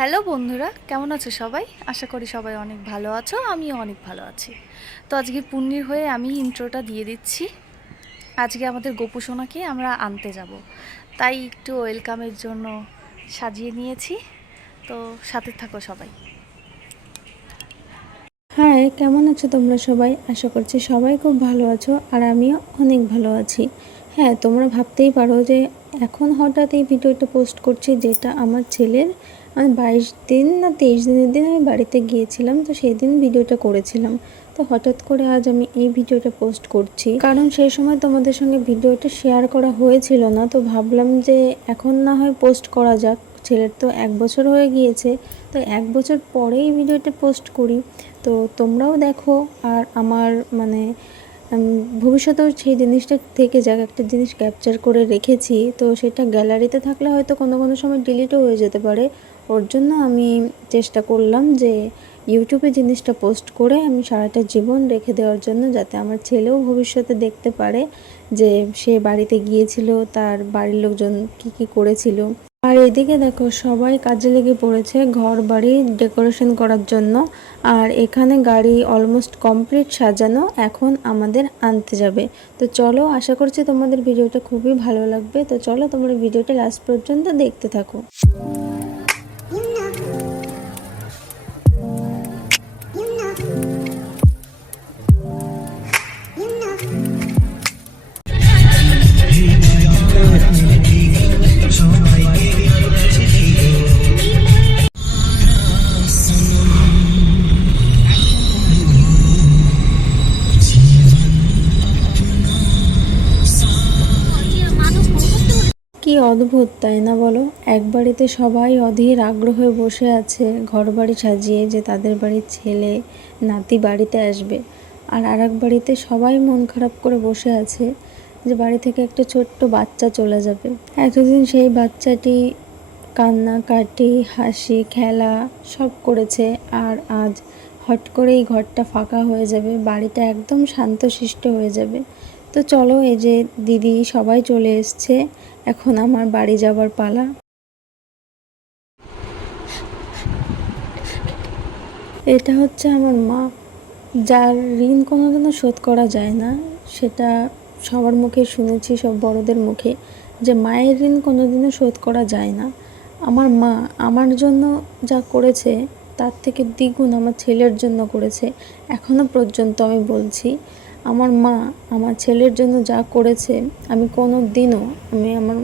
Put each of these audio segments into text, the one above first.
Hello বন্ধুরা, কেমন আছো সবাই? আশা করি সবাই অনেক ভালো আছো, আমিও অনেক ভালো আছি। তো আজকে পুণ্যির হয়ে আমি ইন্ট্রোটা দিয়ে দিচ্ছি। আজকে আমাদের গোপু সোনাকে আমরা আনতে যাব। তাই একটু ওয়েলকামের জন্য সাজিয়ে নিয়েছি। তো সাথে থাকো সবাই। হ্যাঁ কেমন আছো তোমরা সবাই? আশা করছি সবাই খুব ভালো আছো আর আমিও অনেক ভালো আছি। হ্যাঁ তোমরা ভাবতেই পারো যে এখন হঠাৎ এই ভিডিওটা পোস্ট করছি যেটা আমার ছেলের মানে বাইশ দিন না তেইশ দিনের দিন আমি বাড়িতে গিয়েছিলাম, তো সেই দিন ভিডিওটা করেছিলাম। তো হঠাৎ করে আজ আমি এই ভিডিওটা পোস্ট করছি। কারণ সেই সময় তোমাদের সঙ্গে ভিডিওটা শেয়ার করা হয়েছিল না, তো ভাবলাম যে এখন না হয় পোস্ট করা যাক। ছেলের তো এক বছর হয়ে গিয়েছে, তো এক বছর পরেই ভিডিওটা পোস্ট করি। তো তোমরাও দেখো, আর আমার মানে ভবিষ্যতেও সেই জিনিসটা থেকে যাক, একটা জিনিস ক্যাপচার করে রেখেছি, তো সেটা গ্যালারিতে থাকলে হয়তো কোনো কোনো সময় ডিলিটও হয়ে যেতে পারে। ওর জন্য আমি চেষ্টা করলাম যে ইউটিউবে জিনিসটা পোস্ট করে আমি সারাটা জীবন রেখে দেওয়ার জন্য, যাতে আমার ছেলেও ভবিষ্যতে দেখতে পারে যে সে বাড়িতে গিয়েছিল, তার বাড়ির লোকজন কি কি করেছিল। আর এদিকে দেখো, সবাই কাজে লেগে পড়েছে ঘর বাড়ি ডেকোরেশন করার জন্য। আর এখানে গাড়ি অলমোস্ট কমপ্লিট সাজানো এখন আমাদের আনতে যাবে। তো চলো, আশা করছি তোমাদের ভিডিওটা খুবই ভালো লাগবে। তো চলো, তোমরা ভিডিওটা লাস্ট পর্যন্ত দেখতে থাকো। অদ্ভুত, তাই না বলো? এক বাড়িতে সবাই অধীর আগ্রহে বসে আছে ঘর বাড়ি সাজিয়ে যে তাদের বাড়ির ছেলে, নাতি বাড়িতে আসবে। আর আর বাড়িতে সবাই মন খারাপ করে বসে আছে যে বাড়ি থেকে একটা ছোট্ট বাচ্চা চলে যাবে। এতদিন সেই বাচ্চাটি কান্নাকাটি, হাসি, খেলা সব করেছে আর আজ হট করেই ঘরটা ফাঁকা হয়ে যাবে, বাড়িটা একদম শান্তশিষ্ট হয়ে যাবে। তো চলো এই যে দিদি সবাই চলে এসছে, এখন আমার বাড়ি যাবার পালা। এটা হচ্ছে আমার মা, যার ঋণ কোনোদিনও শোধ করা যায় না। সেটা সবার মুখে শুনেছি, সব বড়দের মুখে, যে মায়ের ঋণ কোনোদিনও শোধ করা যায় না। আমার মা আমার জন্য যা করেছে, তার থেকে দ্বিগুণ আমার ছেলের জন্য করেছে, এখনও পর্যন্ত আমি বলছি। আমার মা আমার ছেলের জন্য যা করেছে, আমি কোনো দিনও আমি আমার,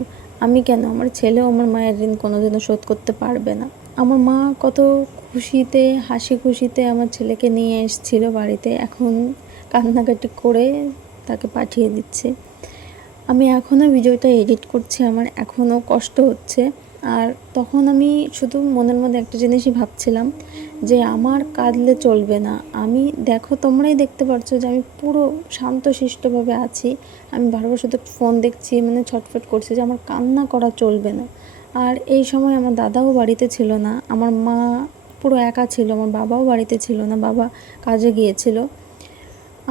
আমি কেন? আমার ছেলেও আমার মায়ের ঋণ কোনো দিনও শোধ করতে পারবে না। আমার মা কত খুশিতে, হাসি খুশিতে আমার ছেলেকে নিয়ে এসেছিল বাড়িতে, এখন কান্নাকাটি করে তাকে পাঠিয়ে দিচ্ছে। আমি এখনও ভিডিওটা এডিট করছি, আমার এখনও কষ্ট হচ্ছে। আর তখন আমি শুধু মনের মধ্যে একটা জিনিসই ভাবছিলাম যে আমার কাঁদলে চলবে না। আমি দেখো তোমরাই দেখতে পারছ যে আমি পুরো শান্তশিষ্টভাবে আছি। আমি বারবার শুধু ফোন দেখছি মানে ছটফট করছি যে আমার কান্না করা চলবে না। আর এই সময় আমার দাদাও বাড়িতে ছিল না, আমার মা পুরো একা ছিল, আমার বাবাও বাড়িতে ছিল না, বাবা কাজে গিয়েছিল।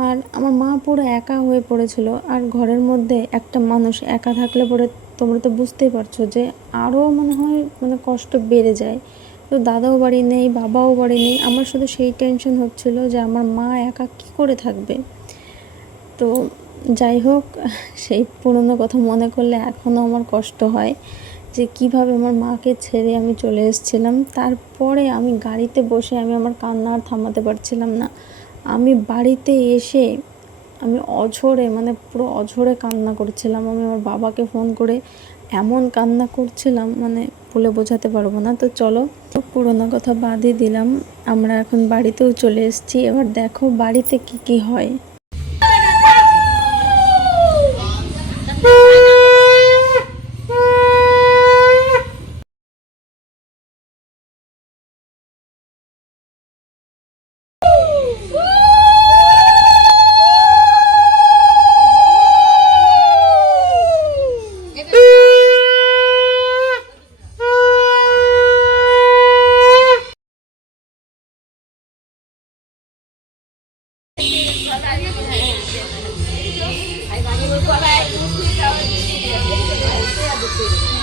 আর আমার মা পুরো একা হয়ে পড়েছিল, আর ঘরের মধ্যে একটা মানুষ একা থাকলে পরে তোমরা তো বুঝতেই পারছ যে আরও মনে হয় মানে কষ্ট বেড়ে যায়। তো দাদাও বাড়ি নেই, বাবাও বাড়ি নেই। আমার শুধু সেই টেনশন হচ্ছিল যে আমার মা একা কী করে থাকবে। তো যাই হোক, সেই পুরনো কথা মনে করলে এখনও আমার কষ্ট হয় যে কীভাবে আমার মাকে ছেড়ে আমি চলে এসেছিলাম। তারপরে আমি গাড়িতে বসে আমি আমার কান্না আর থামাতে পারছিলাম না। আমি বাড়িতে এসে আমি অঝরে মানে পুরো অঝরে কান্না করছিলাম। আমি আমার বাবাকে ফোন করে এমন কান্না করছিলাম মানে বলে বোঝাতে পারব না। তো চলো, পুরোনো কথা বাদই দিলাম। আমরা এখন বাড়িতেও চলে এসেছি। এবার দেখো বাড়িতে কি কি হয়। 다리도잘쓰 고, 다 리,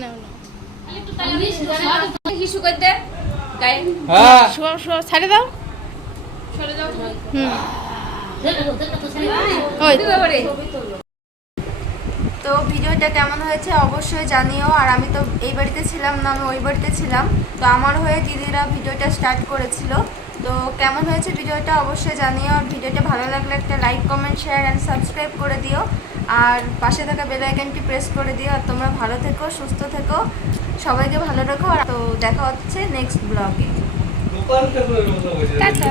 না হ্যাঁ। ছাড়ে দাও। তো ভিডিওটা কেমন হয়েছে অবশ্যই জানিও। আর আমি তো এই বাড়িতে ছিলাম না আমি ওই বাড়িতে ছিলাম। তো আমার হয়ে দিদিরা ভিডিওটা স্টার্ট করেছিল। তো কেমন হয়েছে ভিডিওটা অবশ্যই জানিও। আর ভিডিওটা ভালো লাগলে একটা like comment share and subscribe করে দিও। আর পাশে থাকা বেলাইকনটি প্রেস করে দিও। আর তোমরা ভালো থেকো সুস্থ থেকো। সবাইকে ভালো রাখো। আর তো দেখা হচ্ছে নেক্সট ব্লগে বলছি